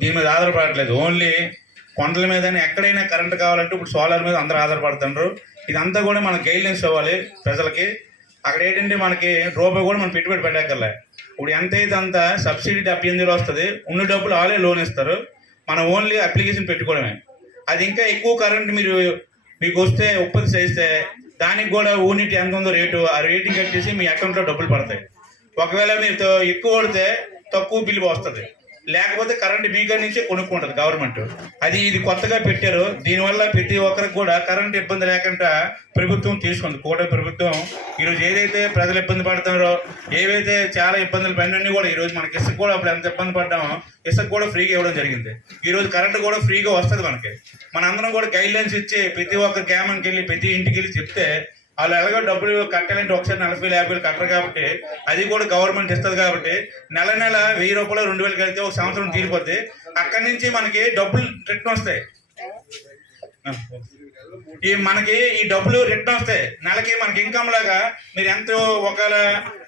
దీని మీద ఆధారపడట్లేదు. ఓన్లీ కొండల మీద ఎక్కడైనా కరెంట్ కావాలంటే ఇప్పుడు సోలార్ మీద అందరూ ఆధారపడుతున్నారు ఇదంతా కూడా మన గైడ్లైన్స్ ఇవ్వాలి ప్రజలకి. అక్కడ ఏంటంటే మనకి రూపాయి కూడా మనం పెట్టుబడి పెట్టక్కర్లే. ఇప్పుడు ఎంత అయితే అంత సబ్సిడీ డెబ్బై వస్తుంది ఉన్న డబ్బులు వాళ్ళే లోన్ ఇస్తారు. మనం ఓన్లీ అప్లికేషన్ పెట్టుకోవడమే. అది ఇంకా ఎక్కువ కరెంట్ మీరు మీకు వస్తే ఉత్పత్తి చేస్తే దానికి కూడా యూనిట్ ఎంత ఉందో రేటు ఆ రేటింగ్ కట్టేసి మీ అకౌంట్లో డబ్బులు పడతాయి. ఒకవేళ మీరు ఎక్కువ కొడితే తక్కువ బిల్లు వస్తుంది. లేకపోతే కరెంట్ మీ కాడి నుంచే కొనుక్కుంటుంది గవర్నమెంట్. అది ఇది కొత్తగా పెట్టారు. దీనివల్ల ప్రతి ఒక్కరికి కూడా కరెంట్ ఇబ్బంది లేకుండా ప్రభుత్వం తీసుకుంది. కూడా ప్రభుత్వం ఈరోజు ఏదైతే ప్రజలు ఇబ్బంది పడుతున్నారో ఏవైతే చాలా ఇబ్బందులు పడినన్నీ కూడా ఈరోజు మనకి ఇసుక కూడా అప్పుడు ఎంత ఇబ్బంది పడ్డామో ఇసుక కూడా ఫ్రీగా ఇవ్వడం జరిగింది. ఈరోజు కరెంట్ కూడా ఫ్రీగా వస్తుంది మనకి. మనందరం కూడా గైడ్లైన్స్ ఇచ్చి ప్రతి ఒక్క గ్రామానికి వెళ్ళి ప్రతి ఇంటికి వెళ్ళి చెప్తే వాళ్ళు ఎలాగో డబ్బులు కట్టాలంటే ఒకసారి నలభై యాభై కట్టరు కాబట్టి అది కూడా గవర్నమెంట్ ఇస్తుంది కాబట్టి నెల నెల వెయ్యి రూపాయలు రెండు వేలు కడితే ఒక సంవత్సరం తీరిపోద్ది. అక్కడి నుంచి మనకి డబ్బులు రిటర్న్ వస్తాయి. ఈ మనకి ఈ డబ్బులు రిటర్న్ వస్తాయి. నెలకి మనకి ఇన్కమ్ లాగా మీరు ఎంత ఒకవేళ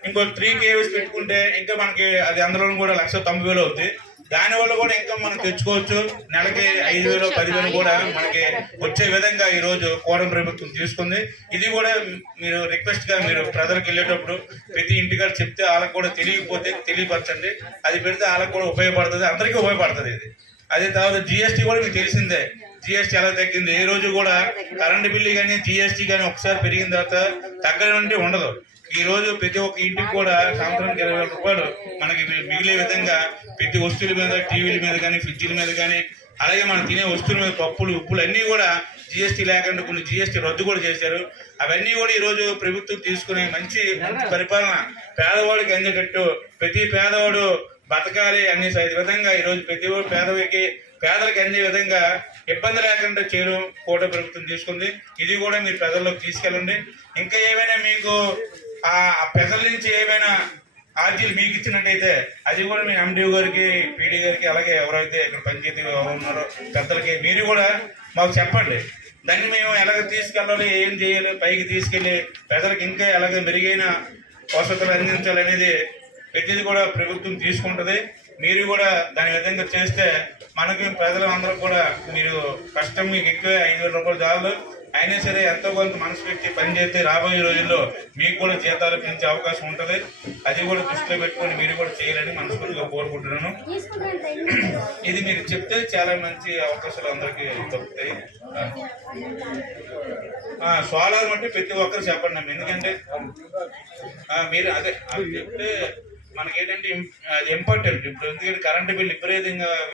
ఇంకో త్రీ కేవీస్ పెట్టుకుంటే ఇంకా మనకి అది అందులో కూడా లక్ష తొంభై వేలు అవుతుంది దానివల్ల కూడా ఇన్కమ్ మనం తెచ్చుకోవచ్చు. నెలకి ఐదు వేలు పదివేలు కూడా మనకి వచ్చే విధంగా ఈ రోజు కోరం ప్రభుత్వం తీసుకుంది. ఇది కూడా మీరు రిక్వెస్ట్గా మీరు ప్రజలకు వెళ్ళేటప్పుడు ప్రతి ఇంటికాడ చెప్తే వాళ్ళకి కూడా తెలియకపోతే తెలియపరచండి. అది పెడితే వాళ్ళకి కూడా ఉపయోగపడుతుంది. అందరికీ ఉపయోగపడుతుంది ఇది. అదే తర్వాత జిఎస్టీ కూడా మీకు తెలిసిందే. జిఎస్టీ ఎలా తగ్గింది? ఏ రోజు కూడా కరెంటు బిల్లు కానీ జిఎస్టీ కానీ ఒకసారి పెరిగిన తర్వాత తగ్గడం ఉండదు. ఈ రోజు ప్రతి ఒక్క ఇంటికి కూడా సంవత్సరానికి ఇరవై వేల రూపాయలు మనకి మిగిలే విధంగా ప్రతి వస్తువుల మీద టీవీల మీద కానీ ఫ్రిడ్జీల మీద కానీ అలాగే మనం తినే వస్తువుల మీద పప్పులు ఉప్పులు అన్నీ కూడా జిఎస్టీ లేకుండా కొన్ని జిఎస్టీ రద్దు కూడా చేశారు. అవన్నీ కూడా ఈరోజు ప్రభుత్వం తీసుకునే మంచి మంచి పరిపాలన పేదవాడికి అందేటట్టు ప్రతి పేదవాడు బతకాలి అనే స- విధంగా ఈరోజు ప్రతి ఒక్క పేదవికి పేదలకు అందే విధంగా ఇబ్బంది లేకుండా చేయడం కూడా ప్రభుత్వం తీసుకుంది. ఇది కూడా మీరు ప్రజల్లోకి తీసుకెళ్ళండి. ఇంకా ఏమైనా మీకు ఆ పెదల ప్రజల నుంచి ఏమైనా ఆర్జీలు మీకు ఇచ్చినట్టయితే అది కూడా మీ ఎండీ గారికి పీడీ గారికి అలాగే ఎవరైతే ఇక్కడ పంచాయతీ ఉన్నారో పెద్దలకి మీరు కూడా మాకు చెప్పండి. దాన్ని మేము ఎలాగ తీసుకెళ్ళాలి ఏం చేయాలి పైకి తీసుకెళ్ళి ప్రజలకు ఇంకా ఎలాగ మెరుగైన వసతులు అందించాలి అనేది ప్రతిది కూడా ప్రభుత్వం తీసుకుంటుంది. మీరు కూడా దాని విధంగా చేస్తే మనకి ప్రజలందరూ కూడా మీరు కష్టం మీకు ఎక్కువ ఐదు వేల రూపాయలు చాలు. అయినా సరే ఎంతో కొంత మనసు పెట్టి పని చేస్తే రాబోయే రోజుల్లో మీకు కూడా జీతాలు పెంచే అవకాశం ఉంటుంది. అది కూడా దృష్టిలో పెట్టుకొని మీరు కూడా చేయాలని మనస్ఫూర్తిగా కోరుకుంటున్నాను. ఇది మీరు చెప్తే చాలా మంచి అవకాశాలు అందరికీ దొరుకుతాయి. సోలార్ అంటే ప్రతి ఒక్కరు చెప్పండి ఎందుకంటే మీరు అదే అది చెప్తే మనకేంటంటే అది ఇంపార్టెంట్ ఇప్పుడు ఎందుకంటే కరెంట్ బిల్ విపరీతంగా